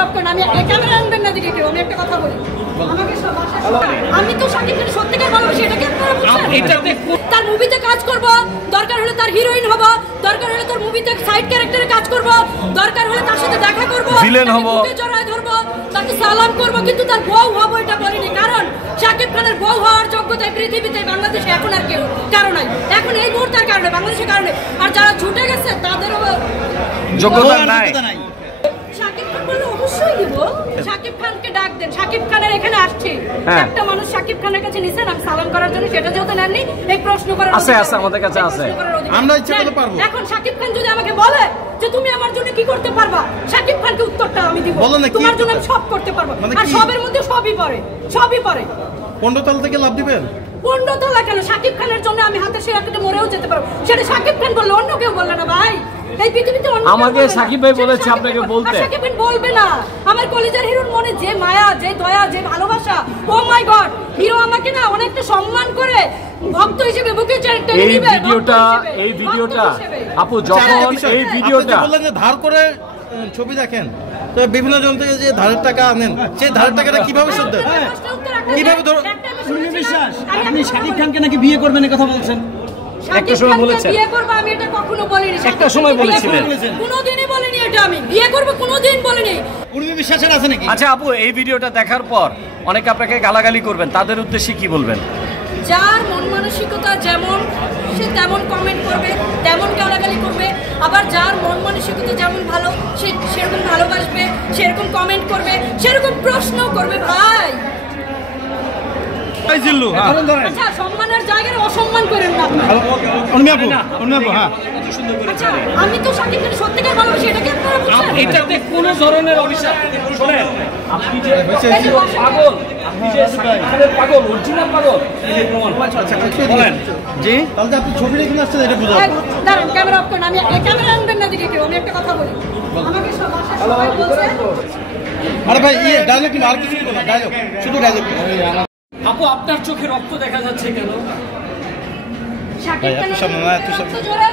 Camera off করেন, আমি camera আনবেন না দিকে কেউ, আমি একটা কথা বলি, আমি তো শাকিব খানের সত্যিকার ভালোবাসি, এটা কি আপনারা বুঝছেন? তার মুভিতে কাজ করব, দরকার হলে তার হিরোইন হব, দরকার হলে তার মুভিতে সাইড ক্যারেক্টারে কাজ করব, দরকার হলে তার সাথে দেখা করব, ভিলেন হব, বুকে জড়ায় ধরব, তাকে সালাম করব, কিন্তু তার বউ হব এটা বলিনি। কারণ শাকিব খানের বউ হওয়ার যোগ্যতা পৃথিবীতে বাংলাদেশে এখন আর কেউ কারো নাই, এখন এই মুহূর্তের কারণে, বাংলাদেশের কারণে। আর যারা ছুটে গেছে তাদেরও যোগ্যতা নাই। শাকিব খান বলে অবশ্যই দিব, শাকিব খানকে ডাক দেন, শাকিব খানের এখানে আসছে একটা মানুষ শাকিব খানের কাছে নিছেন আমি সালাম করার জন্য, সেটা যেহেতু নেননি এই প্রশ্ন করার আছে আমাদের কাছে আছে, আমরা ইচ্ছা করতে পারবো। এখন শাকিব খান যদি আমাকে বলে যে তুমি আমার জন্য কি করতে পারবা, শাকিব খানকে উত্তরটা আমি দিব, তোমার জন্য আমি সব করতে পারবো। আর সবের মধ্যে সবই পড়ে, সবই পড়ে। 15 তলা থেকে লাভ দিবেন? 15 তলা কেন, শাকিব খানের জন্য আমি হাতে শেয়ার কেটে মরেও যেতে পারবো, সেটা শাকিব খান বললে, অন্য কেউ বললে না ভাই। এই পৃথিবীতে আমাকে শাকিব ভাই বলেছে আপনাকে বলতে, শাকিব খান বলবে না। আমার কলেজের হিরোর মনে যে মায়া, যে দয়া, যে ভালোবাসা, ও মাই গড, হিরো আমাকে না অনেকটা সম্মান করে ভক্ত হিসেবে বুকে টেনে নিবে। এই ভিডিওটা আপু যখন এই ভিডিওটা বললেন যে ধার করে ছবি দেখেন, তো বিভিন্ন জন থেকে যে ধারের টাকা আনেন, সেই ধারের টাকাটা কিভাবে শোধ দেন, কিভাবে ধরো? বিশ্বাস আপনি শাকিব খানকে নাকি বিয়ে করবেন এই কথা বলছেন, একটা সময় বলেছেন বিয়ে করব, আমি এটা কখনো বলিনি। একটা সময় বলেছিলেন, কোনোদিনই বলিনি এটা, আমি বিয়ে করব কোনোদিন বলিনি। পূর্বে বিশ্বাসের আছে নাকি? আচ্ছা আপু, এই ভিডিওটা দেখার পর অনেকে আপনাকে গালাগালি করবেন, তাদের উদ্দেশ্যে কি বলবেন? যার মন মানসিকতা যেমন, সে তেমন কমেন্ট করবে, তেমন গালাগালি করবে। আবার যার মন মানসিকতা যেমন ভালো, সে সেরকম ভালোবাসবে, সেরকম কমেন্ট করবে, সেরকম প্রশ্ন করবে। ভাই আচ্ছা, সম্মানের জায়গায় অসম্মান করেন না আপনারা। আচ্ছা, আমি তো শাকিব খানের সত্যিকার ভালোবাসি, এটা কি আপনারা বুঝছেন? এটাতে কোনো ধরনের অভিশাপ শুনেন, আপনি যে পাগল, আপনি যে শাকিব খানের পাগল, অরিজিনাল পাগল, এই প্রমাণ বলেন জি, তাহলে আপনি ছবি রেখে আসছেন, এটা বুঝাবো। দাঁড়ান, ক্যামেরা অফ করেন, আমি ক্যামেরা আনবেন না দিকে কেউ, আমি একটা কথা বলি, আমাকে সবাই বলছে। আরে ভাই ডায়লগ আর কিছু না, ডায়লগ শুধু ডায়লগ। আপু, আপনার চোখে রক্ত দেখা যাচ্ছে কেন? শাকিব খানের রক্ত জোরে